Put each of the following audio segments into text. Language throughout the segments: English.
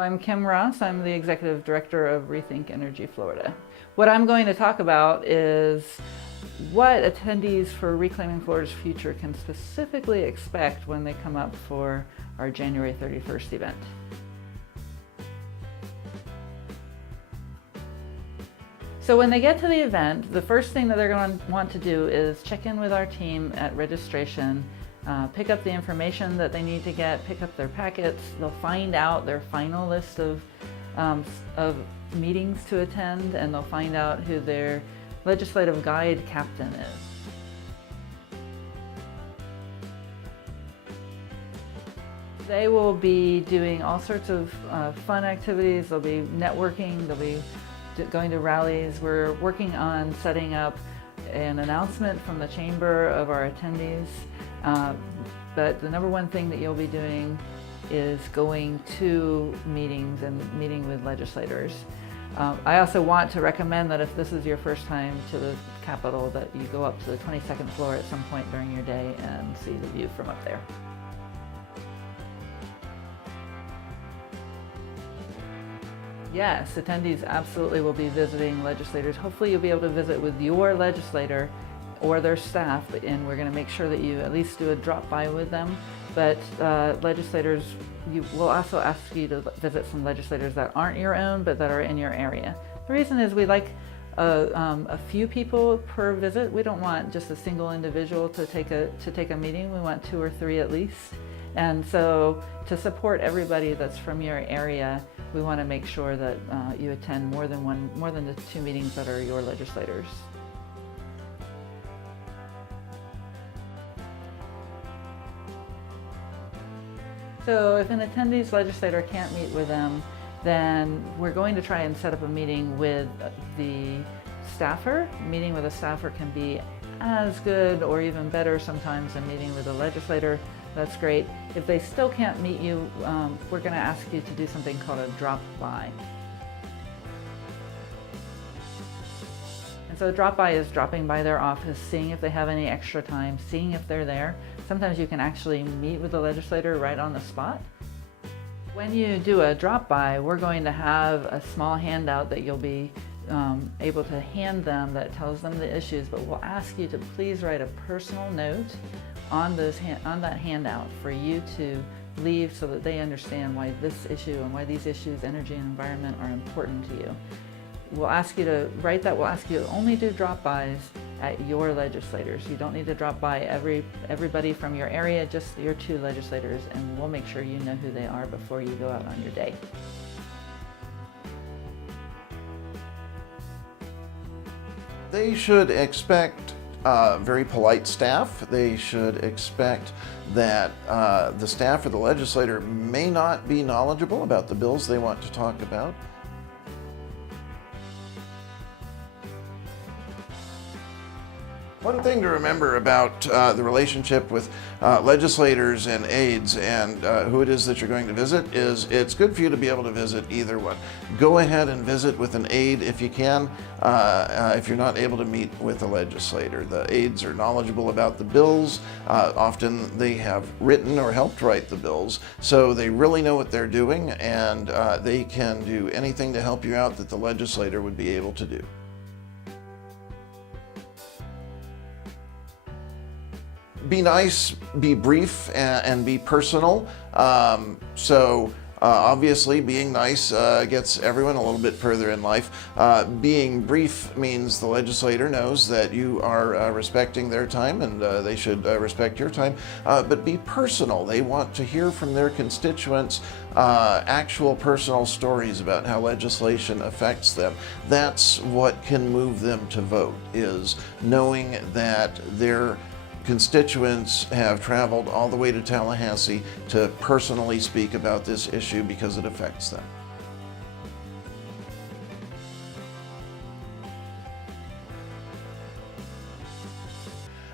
I'm Kim Ross. I'm the Executive Director of ReThink Energy Florida. What I'm going to talk about is what attendees for Reclaiming Florida's Future can specifically expect when they come up for our January 31st event. So when they get to the event, the first thing that they're going to want to do is check in with our team at registration, pick up the information that they need to get, pick up their packets. They'll find out their final list of meetings to attend, and they'll find out who their legislative guide captain is. They will be doing all sorts of fun activities. They'll be networking, they'll be going to rallies. We're working on setting up an announcement from the chamber of our attendees. But the number one thing that you'll be doing is going to meetings and meeting with legislators. I also want to recommend that if this is your first time to the Capitol, that you go up to the 22nd floor at some point during your day and see the view from up there. Yes, attendees absolutely will be visiting legislators. Hopefully you'll be able to visit with your legislator or their staff, and we're going to make sure that you at least do a drop-by with them. But legislators, we'll also ask you to visit some legislators that aren't your own, but that are in your area. The reason is we like a few people per visit. We don't want just a single individual to take a meeting. We want 2 or 3 at least. And so to support everybody that's from your area, we want to make sure that you attend more than the 2 meetings that are your legislators. So if an attendee's legislator can't meet with them, then we're going to try and set up a meeting with the staffer. Meeting with a staffer can be as good or even better sometimes than meeting with a legislator. That's great. If they still can't meet you, we're going to ask you to do something called a drop-by. And so a drop-by is dropping by their office, seeing if they have any extra time, seeing if they're there. Sometimes you can actually meet with the legislator right on the spot. When you do a drop-by, we're going to have a small handout that you'll be able to hand them that tells them the issues, but we'll ask you to please write a personal note on that handout for you to leave so that they understand why this issue and why these issues, energy and environment, are important to you. We'll ask you to write that. We'll ask you to only do drop-bys at your legislators. You don't need to drop by everybody from your area, just your 2 legislators, and we'll make sure you know who they are before you go out on your day. They should expect very polite staff. They should expect that the staff or the legislator may not be knowledgeable about the bills they want to talk about. One thing to remember about the relationship with legislators and aides and who it is that you're going to visit is it's good for you to be able to visit either one. Go ahead and visit with an aide if you can, if you're not able to meet with a legislator. The aides are knowledgeable about the bills. Often they have written or helped write the bills, so they really know what they're doing, and they can do anything to help you out that the legislator would be able to do. Be nice, be brief, and be personal. Obviously being nice gets everyone a little bit further in life. Being brief means the legislator knows that you are respecting their time, and they should respect your time. But be personal. They want to hear from their constituents actual personal stories about how legislation affects them. That's what can move them to vote, is knowing that their constituents have traveled all the way to Tallahassee to personally speak about this issue because it affects them.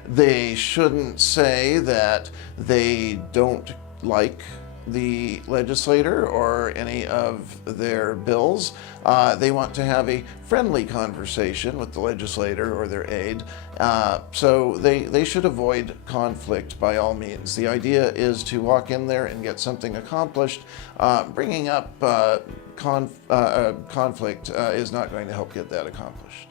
They shouldn't say that they don't like the legislator or any of their bills. They want to have a friendly conversation with the legislator or their aide. So they should avoid conflict by all means. The idea is to walk in there and get something accomplished. Bringing up conflict is not going to help get that accomplished.